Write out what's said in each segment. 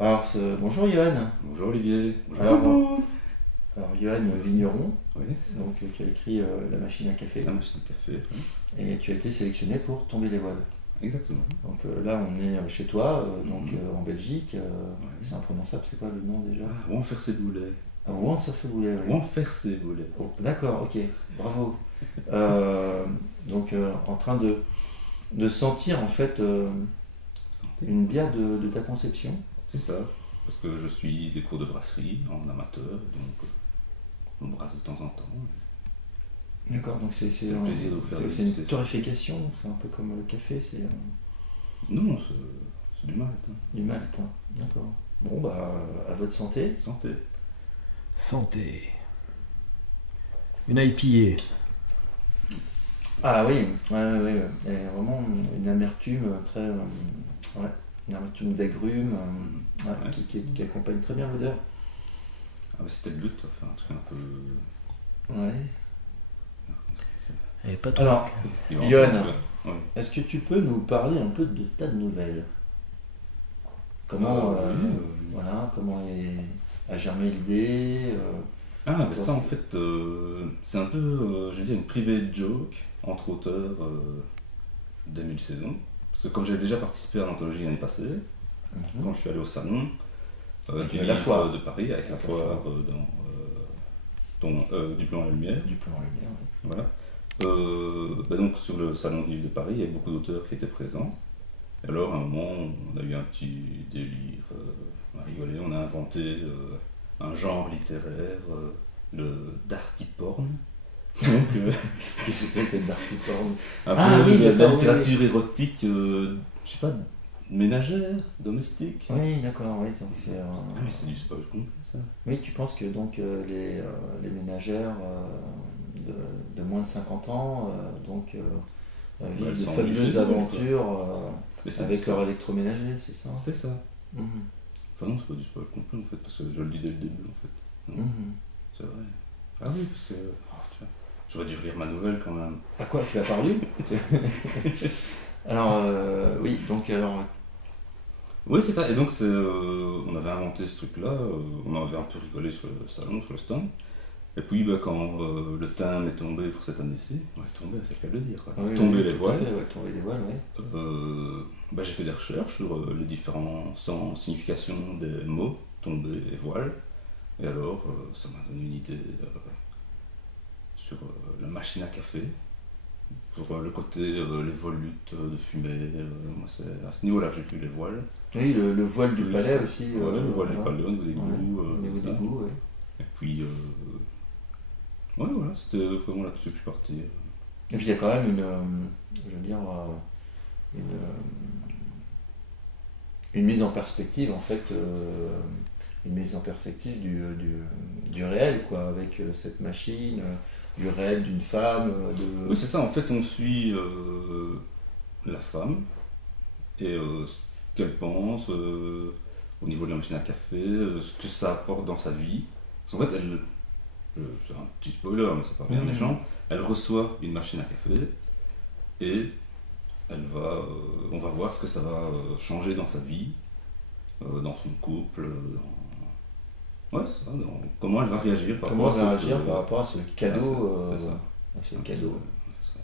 Alors, bonjour Johan. Bonjour Olivier. Bonjour Alors, tout le monde. alors Johan Vigneron, Oui, c'est ça. donc tu as écrit La machine à café La machine à café. Oui. et tu as été sélectionné pour Tomber les voiles. Exactement. Donc là, on est chez toi, donc Mhm. en Belgique. Ouais. C'est imprononçable, c'est quoi le nom déjà? Ah, où en faire ses boulets. Ah, Ouan-Surfeboulet, Où oui. en faire ses boulets. Oh, d'accord, ok, bravo. Euh, donc en train de sentir en fait Santé. une bière de ta conception. C'est ça. Parce que je suis des cours de brasserie en amateur, donc on brasse de temps en temps. D'accord, donc C'est le plaisir de vous faire c'est une déguster ça. torréfaction, c'est un peu comme le café, c'est Non, c'est du mal. Hein. du malt, hein. D'accord. Bon, bah, à votre santé. Santé. Santé. Une IPA. Ah oui, ouais. Et vraiment une amertume très. Ouais, une amertume d'agrumes ouais, Ouais. qui accompagne très bien l'odeur. Ah, mais c'était le but, de faire un truc un peu. Ouais. Et pas trop. Alors, qui va Johan. un peu- Ouais. est-ce que tu peux nous parler un peu de ta nouvelle? Comment, Oui, voilà, comment a germé l'idée Ah, ben ça en fait, c'est un peu, je veux dire, une private joke entre auteurs des 1000 saisons. Parce que comme j'avais déjà participé à l'anthologie l'année passée, quand je suis allé au salon Avec du la livre foire. de Paris, avec la Avec la foire foire. du plan à la lumière, Du plan lumière, ouais. voilà. Donc sur le salon du livre de Paris, il y avait beaucoup d'auteurs qui étaient présents. Et alors à un moment, on a eu un petit délire, on a rigolé, on a inventé un genre littéraire, le darty porn. Donc, Qu'est-ce que c'est que Darty Porn? un Ah peu oui, de la d'accord, littérature érotique, je sais pas, ménagère, domestique. Oui, d'accord, oui, donc c'est. Ah, mais c'est du spoil complet ça. Oui, tu penses que donc les ménagères de moins de 50 ans donc, Elles vivent de sont fabuleuses obligées, aventures Mais c'est avec ça. leur électroménager, c'est ça? C'est ça. Mhm. Enfin non, c'est pas du spoil complet en fait, parce que je le dis dès le début en fait. Non, Mhm. c'est vrai. Ah oui, parce que. Oh, tu vois, j'aurais dû lire ma nouvelle quand même. À quoi tu l'as parlé? Alors, oui, donc alors. Oui, c'est ça. Et donc, on avait inventé ce truc-là, on en avait un peu rigolé sur le salon, sur le stand. Et puis, quand le thème est tombé pour cette année-ci, ouais, tombé, c'est le cas de le dire, quoi. Oui, Tomber oui, les tout à voiles, fait, ouais, tomber les voiles, ouais. j'ai fait des recherches sur les différents sens, significations des mots, tomber et voile. Et alors, ça m'a donné une idée sur la machine à café, pour le côté, les volutes de fumée. Moi, c'est à ce niveau-là que j'ai vu les voiles. Oui, le voile du Plus, palais aussi. Ouais, le voile du voilà. palais au niveau des goûts. Au niveau des ça. goûts, ouais. Et puis, ouais, voilà, c'était vraiment là-dessus que je suis parti. Et puis il y a quand même je veux dire, une, une mise en perspective en fait, une mise en perspective du réel quoi, avec cette machine, du réel d'une femme, Oui, c'est ça, en fait, on suit la femme et ce qu'elle pense au niveau de la machine à café, ce que ça apporte dans sa vie. Parce qu'en fait, c'est un petit spoiler, mais c'est pas bien méchant, elle reçoit une machine à café et on va voir ce que ça va changer dans sa vie, dans son couple, ouais, c'est ça, comment elle va réagir par comment rapport elle va à réagir par rapport à ce cadeau, c'est ça. à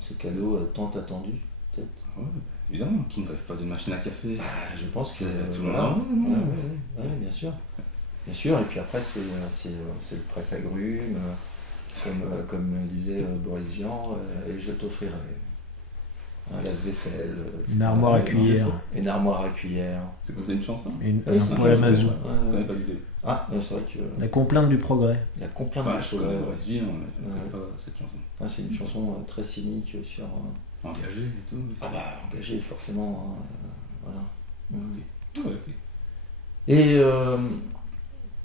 ce cadeau tant attendu peut-être. Ouais, évidemment, qui ne rêve pas d'une machine à café? Je pense que C'est tout le voilà. monde. Ouais, bien sûr. Bien sûr, et puis après c'est le presse-agrumes, comme disait Boris Vian, et je t'offrirai un lave-vaisselle, Une armoire à cuillère. Une armoire à cuillère. C'est quoi, c'est une chanson? Une Oui, c'est pour la une mazou. chanson, Je connais pas l'idée. Ah, c'est vrai que La complainte du progrès. la complainte Enfin, de je Cholet, connais ouais. Boris Vian, mais je Ouais. connais pas cette chanson. Ah, c'est une chanson très cynique sur. Engagé et tout. Ah bah, engagé forcément, hein, voilà. Mm. Ah ouais, ok. Et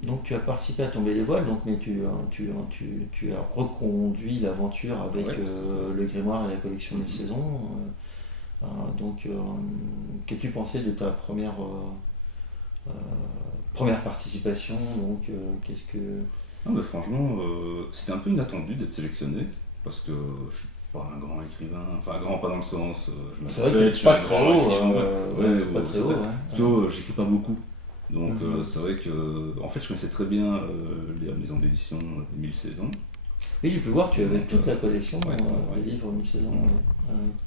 donc tu as participé à Tomber les voiles, donc, mais tu as reconduit l'aventure avec Ouais. le grimoire et la collection des Mhm. saisons. Donc qu'as-tu pensé de ta première participation donc, qu'est-ce que... Ah bah franchement, c'était un peu inattendu d'être sélectionné, parce que je suis pas un grand écrivain, enfin grand pas dans le sens, je me C'est vrai que répète, tu je suis pas un très grand haut, écrivain, hein, ouais, pas très c'est haut, vrai. ouais. Plutôt, j'écris pas beaucoup. Donc c'est vrai que, en fait, je connaissais très bien les maisons d'édition 1000 saisons. Oui, j'ai pu voir que tu avais toute la collection Ouais, des livres 1000 saisons.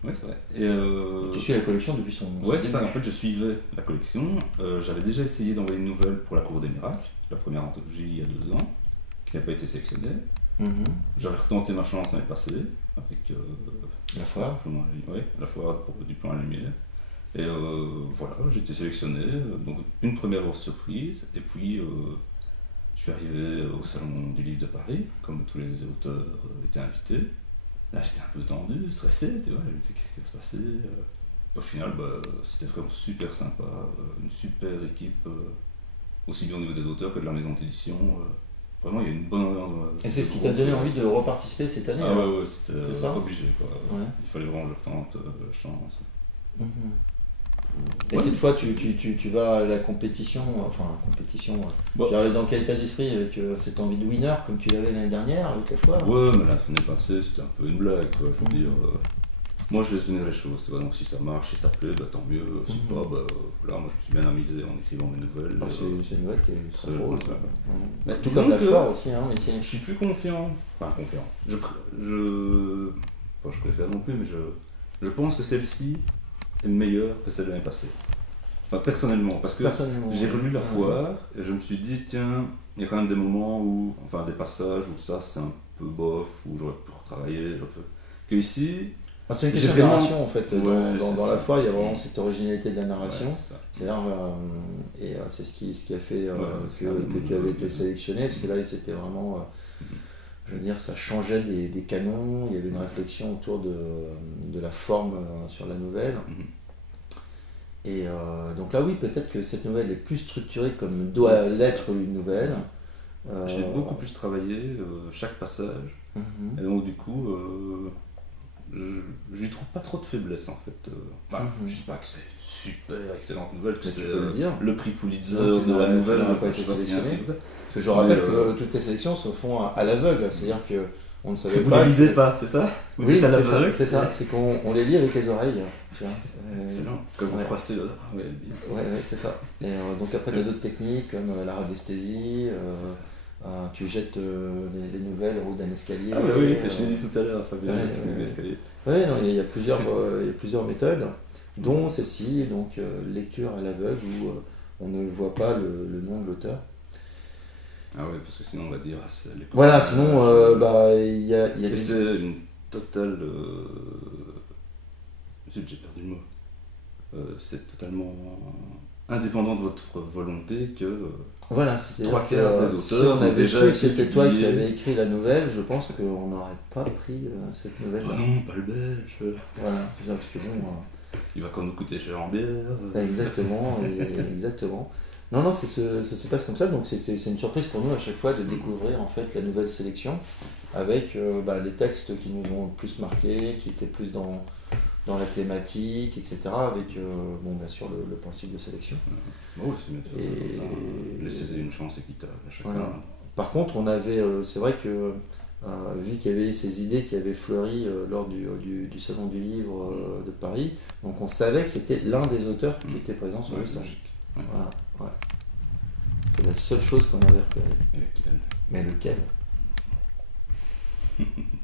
Ouais, c'est vrai. Et Tu suis la collection depuis son ouais, début. c'est ça, en fait, je suivais la collection. J'avais déjà essayé d'envoyer une nouvelle pour La Cour des Miracles, la première anthologie il y a 2 ans, qui n'a pas été sélectionnée. Mhm. J'avais retenté ma chance l'année passée, avec La foire. la foire du Plomb à la Lumière. Et voilà, j'ai été sélectionné, donc une première grosse surprise, et puis je suis arrivé au Salon du Livre de Paris, comme tous les auteurs étaient invités. Là j'étais un peu tendu, stressé, tu vois, je me disais qu'est-ce qui va se passer. Au final, c'était vraiment super sympa, une super équipe, aussi bien au niveau des auteurs que de la maison d'édition. Vraiment, il y a une bonne ambiance. Et c'est ce qui t'a donné envie de reparticiper cette année? Ah ouais, c'était c'est ça obligé, quoi. Ouais. Il fallait vraiment que je retente la chance. Mhm. Et cette fois, tu vas à la compétition, Bon. tu arrives dans quel état d'esprit avec cette envie de winner comme tu l'avais l'année dernière avec la foire? Ouais, mais l'année passée, c'était un peu une blague, quoi. Je veux Mhm. dire, moi je laisse venir les choses, tu vois. Donc si ça marche, si ça plaît, tant mieux. Si Mhm. pas, là, moi je me suis bien amusé en écrivant mes nouvelles. Ah, c'est une nouvelle qui est très c'est- drôle. ouais. Mhm. Mais Tout disons comme la que foire aussi, hein, mais je suis plus confiant. Enfin, confiant. Pas je préfère non plus, mais je pense que celle-ci est meilleure que celle de l'année passée. Enfin, personnellement, parce que personnellement. j'ai relu la Ouais. foire et je me suis dit, tiens, il y a quand même des moments où, enfin des passages où ça c'est un peu bof, où j'aurais pu retravailler, que ici, Ah, c'est une J'ai question de vraiment- narration en fait. Ouais, Dans c'est la ça. foire, il y a vraiment cette originalité de la narration. ouais, c'est ça. C'est-à-dire, et c'est ce qui a fait c'est que ça. tu avais été sélectionné, parce que là, c'était vraiment, je veux dire, ça changeait des canons, il y avait une réflexion autour de la forme sur la nouvelle. Mhm. Et donc là, oui, peut-être que cette nouvelle est plus structurée comme doit Ouais, c'est l'être une nouvelle. J'ai beaucoup plus travaillé chaque passage, Mhm. et donc du coup, je lui trouve pas trop de faiblesse en fait. Enfin, Mhm. je dis pas que c'est une super excellente nouvelle, que Mais tu c'est peux le dire. le prix Pulitzer Donc, tu de la n'aurais- nouvelle, tu n'aurais pas je été sais pas s'il y a un sélectionné. prix comme ça. Parce que je rappelle Mais, que toutes les sélections se font à l'aveugle, c'est-à-dire qu'on ne savait Vous pas. les lisez pas, c'est ça? Vous Oui, êtes à c'est ça, l'aveugle. c'est ça, c'est qu'on les lit avec les oreilles. Tu vois. Excellent. Comme vous ouais. froissez le. Ah ouais, bien. Ouais, c'est ça. Et donc après, tu as d'autres techniques comme la radiesthésie, tu jettes les nouvelles au haut d'un escalier. Ah ouais, oui, je l'ai dit tout à l'heure, Fabien, ouais, tu ouais. l'escalier. Ouais, non, il y a plusieurs méthodes, dont celle-ci, donc lecture à l'aveugle, où on ne voit pas le nom de l'auteur. Ah ouais, parce que sinon on va dire, ah, c'est les Voilà, personnages, sinon, il y a Et des... c'est une totale. Zut, j'ai perdu le mot. C'est totalement indépendant de votre volonté que. Voilà, c'est-à-dire Trois que, quarts des si auteurs on ont avait déjà su que été c'était toi qui publiés. avais écrit la nouvelle, je pense qu'on n'aurait pas pris cette nouvelle. Ah non, pas le belge. Voilà, c'est ça, parce que bon... Il va quand nous coûter cher en bière. Exactement, exactement. Non, ça se passe comme ça, donc c'est une surprise pour nous à chaque fois de découvrir en fait la nouvelle sélection avec les textes qui nous ont le plus marqué, qui étaient plus dans la thématique, etc. Avec bien sûr le principe de sélection. Bon, c'est bien sûr. Et- Laissez une chance équitable à chacun. Voilà. Par contre, on avait, c'est vrai que vu qu'il y avait ces idées qui avaient fleuri lors du Salon du Livre de Paris, donc on savait que c'était l'un des auteurs qui était présent sur Ouais, le stand. logique. Ouais. Voilà, ouais. C'est la seule chose qu'on avait repérée. Et lequel? Mais lequel?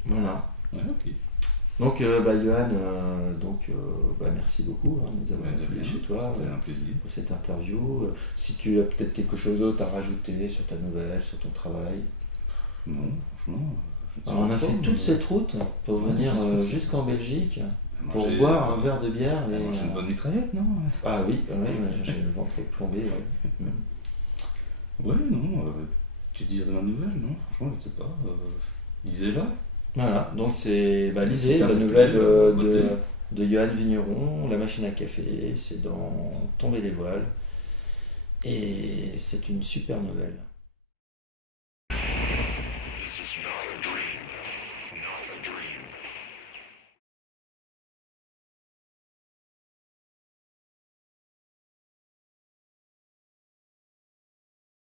Voilà. Ouais, ok. Donc, Johan, merci beaucoup de nous avoir Ouais, de accueillis rien. chez toi C'était un plaisir. pour cette interview. Si tu as peut-être quelque chose d'autre à rajouter sur ta nouvelle, sur ton travail. Non, franchement. je ne sais Alors, on pas a trop, fait toute mais- cette route pour Ouais, venir c'est ça. jusqu'en Belgique pour Manger- boire un verre de bière. Ouais, et, manger une bonne mitraillette, non? Ah oui, j'ai le ventre plombé. Ouais. Ouais, non. Que dire de ma nouvelle, non? Franchement, je ne sais pas. Lisez-la. Voilà, donc c'est lisez Si ça la vous nouvelle plaît, de Johan Vigneron, La machine à café, c'est dans Tomber les voiles et c'est une super nouvelle.